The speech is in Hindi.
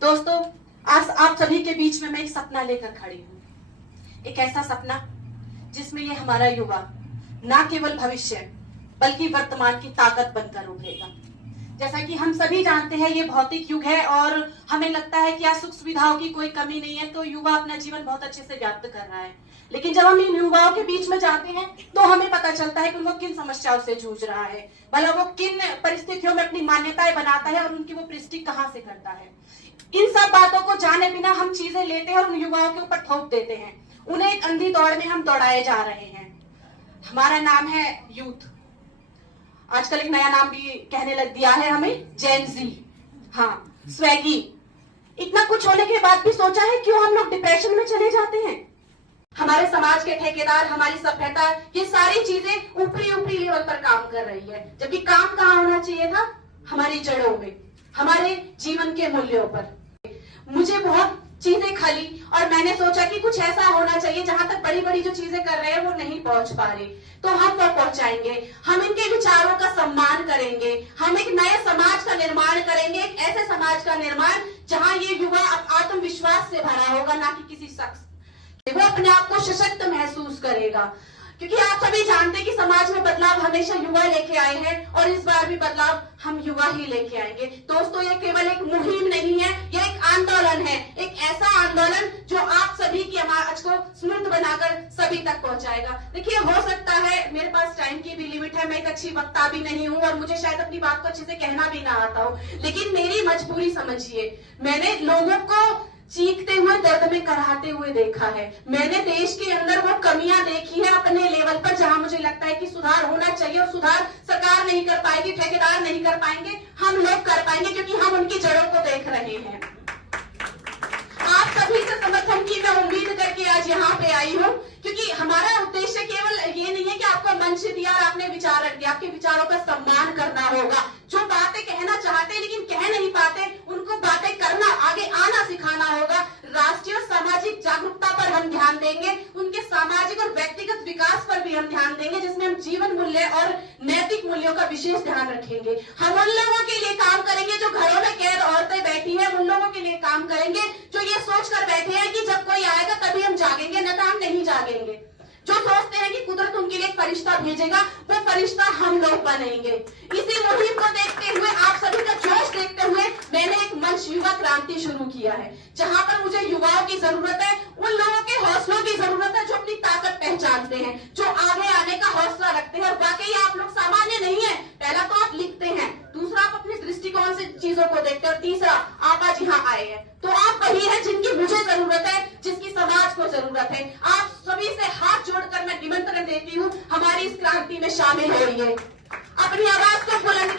दोस्तों, आज आप सभी के बीच में मैं एक सपना लेकर खड़ी हूँ। एक ऐसा सपना जिसमें ये हमारा युवा ना केवल भविष्य बल्कि वर्तमान की ताकत बनकर उभरेगा। जैसा कि हम सभी जानते हैं, ये भौतिक युग है और हमें लगता है कि आज सुख सुविधाओं की कोई कमी नहीं है, तो युवा अपना जीवन बहुत अच्छे से व्यक्त कर रहा है। लेकिन जब हम इन युवाओं के बीच में जाते हैं तो हमें पता चलता है कि वो किन समस्याओं से जूझ रहा है, भला वो किन परिस्थितियों में अपनी मान्यताएं बनाता है और उनकी वो पुष्टि कहां से करता है। इन सब बातों को जाने बिना हम चीजें लेते हैं और उन युवाओं के ऊपर थोप देते हैं। उन्हें एक अंधी दौड़ में हम दौड़ाए जा रहे हैं। हमारा नाम है यूथ। आजकल एक नया नाम भी कहने लग दिया है हमें, जेन जी। हाँ, स्वैगी। इतना कुछ होने के बाद भी सोचा है क्यों हम लोग डिप्रेशन में चले जाते हैं। हमारे समाज के ठेकेदार, हमारी सभ्यता, ये सारी चीजें ऊपरी लेवल पर काम कर रही है, जबकि काम कहाँ होना चाहिए था? हमारी जड़ों में, हमारे जीवन के मूल्यों पर। मुझे बहुत चीजें खली और मैंने सोचा कि कुछ ऐसा होना चाहिए जहां तक बड़ी बड़ी जो चीजें कर रहे हैं वो नहीं पहुंच पा रही, तो हम वो पहुंचाएंगे। हम इनके विचारों का सम्मान करेंगे, हम एक नए समाज का निर्माण करेंगे, एक ऐसे समाज का निर्माण जहां ये युवा आत्मविश्वास से भरा होगा, ना कि किसी शख्स। वो अपने आप को सशक्त महसूस करेगा, क्योंकि आप सभी जानते हैं कि समाज में बदलाव हमेशा युवा लेके आए हैं और इस बार भी बदलाव हम युवा ही लेके आएंगे। दोस्तों, ये केवल एक मुहिम नहीं है, ये एक आंदोलन है, एक ऐसा आंदोलन जो आप सभी की आवाज को समृद्ध बनाकर सभी तक पहुंचाएगा। देखिए, हो सकता है मेरे पास टाइम की भी लिमिट है, मैं एक अच्छी वक्ता भी नहीं हूँ और मुझे शायद अपनी बात को अच्छे से कहना भी ना आता हो, लेकिन मेरी मजबूरी समझिए। मैंने लोगों को चीखते हुए, दर्द में कराहते हुए देखा है। मैंने देश के अंदर वो कमियां देखी है अपने लेवल पर जहां मुझे लगता है कि सुधार होना चाहिए, और सुधार सरकार नहीं कर पाएगी, ठेकेदार नहीं कर पाएंगे, हम लोग कर पाएंगे, क्योंकि हम उनकी जड़ों को देख रहे हैं। आप सभी से समर्थन की मैं उम्मीद करके आज यहाँ पे आई हूँ, क्योंकि हमारा उद्देश्य केवल ये नहीं है कि आपको मंच दिया और आपने विचार रख दिया। आपके विचारों का सम्मान करना होगा। जो बातें कहना चाहते हैं लेकिन कह नहीं पाते, उनको बातें करना, आगे आना सिखाना होगा। राष्ट्रीय और सामाजिक जागरूकता पर हम ध्यान देंगे, उनके सामाजिक और व्यक्तिगत विकास पर भी हम ध्यान देंगे, जिसमें हम जीवन मूल्य और नैतिक मूल्यों का विशेष ध्यान रखेंगे। हम उन लोगों के लिए काम करेंगे जो घरों में कैद औरतें बैठी है, उन लोगों के लिए काम करेंगे जो ये सोच कर बैठे हैं कि जब कोई आएगा तभी हम जागेंगे, न तो हम नहीं जागेंगे। जो सोचते हैं कि कुदरत उनके लिए एक फरिश्ता भेजेगा, वो फरिश्ता हम लोग बनेंगे। इसी मुहिम को देखते हुए, आप सभी का जोश देखते हुए, मैंने एक मंच युवा क्रांति शुरू किया है, जहां पर मुझे युवाओं की जरूरत है, उन लोगों के हौसलों की जरूरत है जो अपनी ताकत पहचानते हैं, जो आगे आने का हौसला रखते हैं। और वाकई आप लोग सामान्य नहीं है। पहला तो आप लिखते हैं, दूसरा आप अपने दृष्टिकोण से चीजों को देखते हैं, और तीसरा आप आज यहाँ आए हैं। तो आप वही है जिनकी मुझे जरूरत है, जिसकी समाज को जरूरत है। आप सभी से हाथ जोड़कर मैं निमंत्रण देती हूँ, हमारी इस क्रांति में शामिल होइए, अपनी आवाज को बुलंद